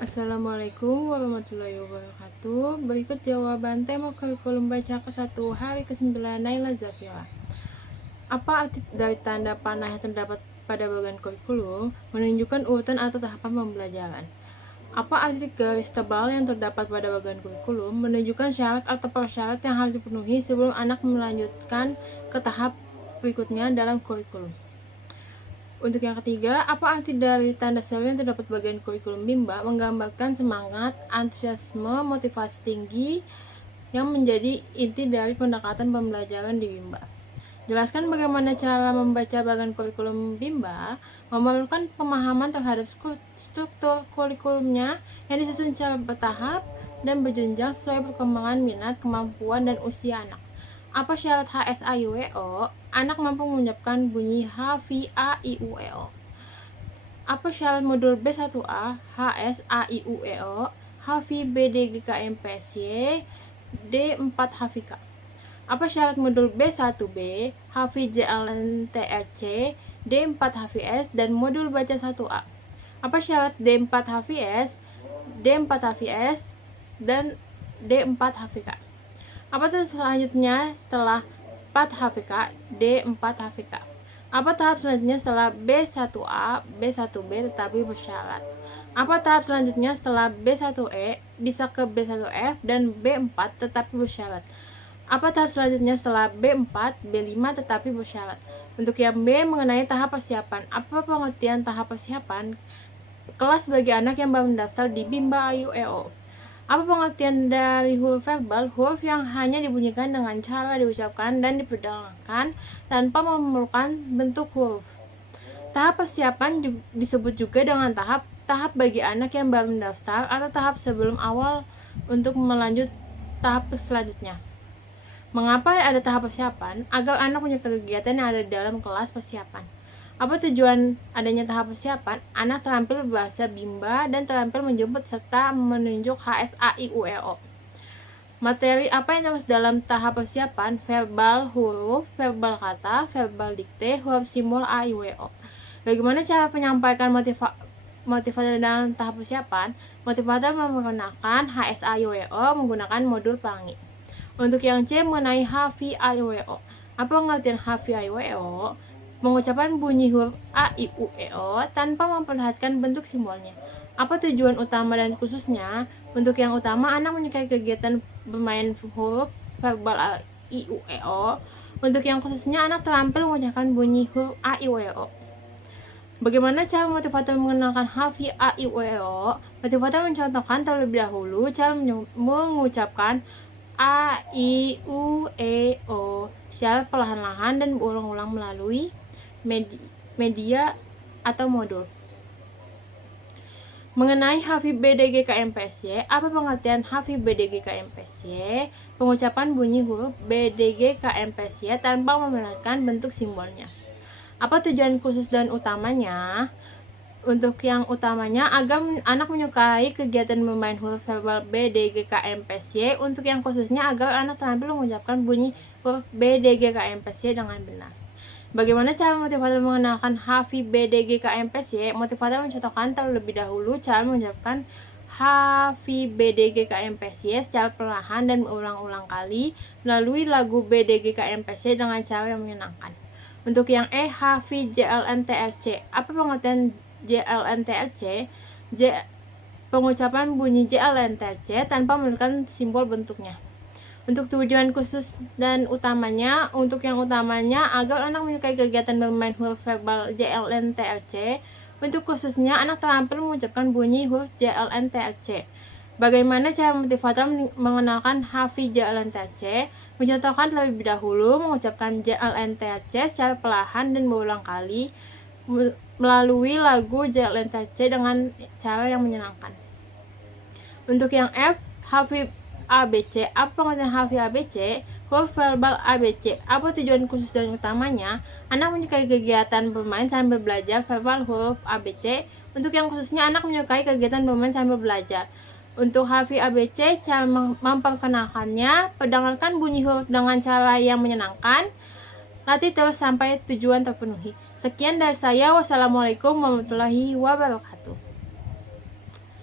Assalamualaikum warahmatullahi wabarakatuh. Berikut jawaban tema kurikulum baca ke-1 hari ke-9 Naila Zafira. Apa arti dari tanda panah yang terdapat pada bagian kurikulum? Menunjukkan urutan atau tahapan pembelajaran. Apa arti garis tebal yang terdapat pada bagian kurikulum? Menunjukkan syarat atau persyarat yang harus dipenuhi sebelum anak melanjutkan ke tahap berikutnya dalam kurikulum. Untuk yang ketiga, apa arti dari tanda seru yang terdapat bagian kurikulum Bimba? Menggambarkan semangat, antusiasme, motivasi tinggi yang menjadi inti dari pendekatan pembelajaran di Bimba. Jelaskan bagaimana cara membaca bagian kurikulum Bimba. Memerlukan pemahaman terhadap struktur kurikulumnya yang disusun secara bertahap dan berjenjang sesuai perkembangan minat, kemampuan, dan usia anak. Apa syarat HSAIWO? Anak mampu mengucapkan bunyi HVAIUEO. Apa syarat modul B1A? HSAIUEO, HVBDGKMPSY, D4HVK. Apa syarat modul B1B? HVJLNTRC, D4HVS, dan modul baca 1A. Apa syarat D4HVS, D4HVS, dan D4HVK? Apa selanjutnya setelah 4HVK? D4HVK. Apa tahap selanjutnya setelah B1A, B1B tetapi bersyarat? Apa tahap selanjutnya setelah B1E bisa ke B1F dan B4 tetapi bersyarat? Apa tahap selanjutnya setelah B4, B5 tetapi bersyarat? Untuk yang B mengenai tahap persiapan. Apa pengertian tahap persiapan? Kelas bagi anak yang baru mendaftar di Bimba IUEO. Apa pengertian dari huruf verbal? Huruf yang hanya dibunyikan dengan cara diucapkan dan diperdagangkan tanpa memerlukan bentuk huruf. Tahap persiapan disebut juga dengan tahap bagi anak yang baru mendaftar atau tahap sebelum awal untuk melanjut tahap selanjutnya. Mengapa ada tahap persiapan? Agar anak punya kegiatan yang ada di dalam kelas persiapan. Apa tujuan adanya tahap persiapan? Anak terampil berbahasa Bimba dan terampil menjemput serta menunjuk HSAIUEO. Materi apa yang terus dalam tahap persiapan? Verbal huruf, verbal kata, verbal dikte, huruf simbol AIWO. Bagaimana cara menyampaikan motivasi dalam tahap persiapan? Motivator menggunakan HSAIUEO menggunakan modul pelangi. Untuk yang C mengenai HVAIWO. Apa pengertian HVAIWO? Pengucapan bunyi huruf A, I, U, E, O tanpa memperhatikan bentuk simbolnya. Apa tujuan utama dan khususnya? Untuk yang utama, anak menyukai kegiatan bermain huruf verbal A, I, U, E, O. Untuk yang khususnya, anak terampil mengucapkan bunyi huruf A, I, U, E, O. Bagaimana cara motivator mengenalkan HV A, I, U, E, O? Motivator mencontohkan terlebih dahulu cara mengucapkan A, I, U, E, O secara perlahan-lahan dan berulang-ulang melalui media atau modul. Mengenai HVBDGKMPSY, apa pengertian HVBDGKMPSY? Pengucapan bunyi huruf BDGKMPSY tanpa memperhatikan bentuk simbolnya. Apa tujuan khusus dan utamanya? Untuk yang utamanya, agar anak menyukai kegiatan bermain huruf verbal BDGKMPSY. Untuk yang khususnya, agar anak terampil mengucapkan bunyi huruf BDGKMPSY dengan benar. Bagaimana cara motivator mengenalkan HVBDGKMPSY? Motivator mencontohkan terlebih dahulu cara mengucapkan HVBDGKMPSY secara perlahan dan berulang-ulang kali melalui lagu BDGKMPSY dengan cara yang menyenangkan. Untuk yang E, HVJLNTRC. Apa pengertian JLNTRC? Pengucapan bunyi JLNTRC tanpa memerlukan simbol bentuknya. Untuk tujuan khusus dan utamanya, untuk yang utamanya agar anak menyukai kegiatan bermain huruf verbal JLNTRC. Untuk khususnya, anak terampil mengucapkan bunyi huruf JLNTRC. Bagaimana cara motivator mengenalkan HVJLNTRC? Mencontohkan terlebih dahulu mengucapkan JLNTRC secara perlahan dan berulang kali melalui lagu JLNTRC dengan cara yang menyenangkan. Untuk yang F, HVABC. Apa pengertian HVABC? Huruf verbal ABC. Apa tujuan khusus dan utamanya? Anak menyukai kegiatan bermain sambil belajar verbal huruf ABC. Untuk yang khususnya, anak menyukai kegiatan bermain sambil belajar. Untuk HVABC, cara memperkenalkannya, perdengarkan bunyi huruf dengan cara yang menyenangkan. Latih terus sampai tujuan terpenuhi. Sekian dari saya. Wassalamualaikum warahmatullahi wabarakatuh.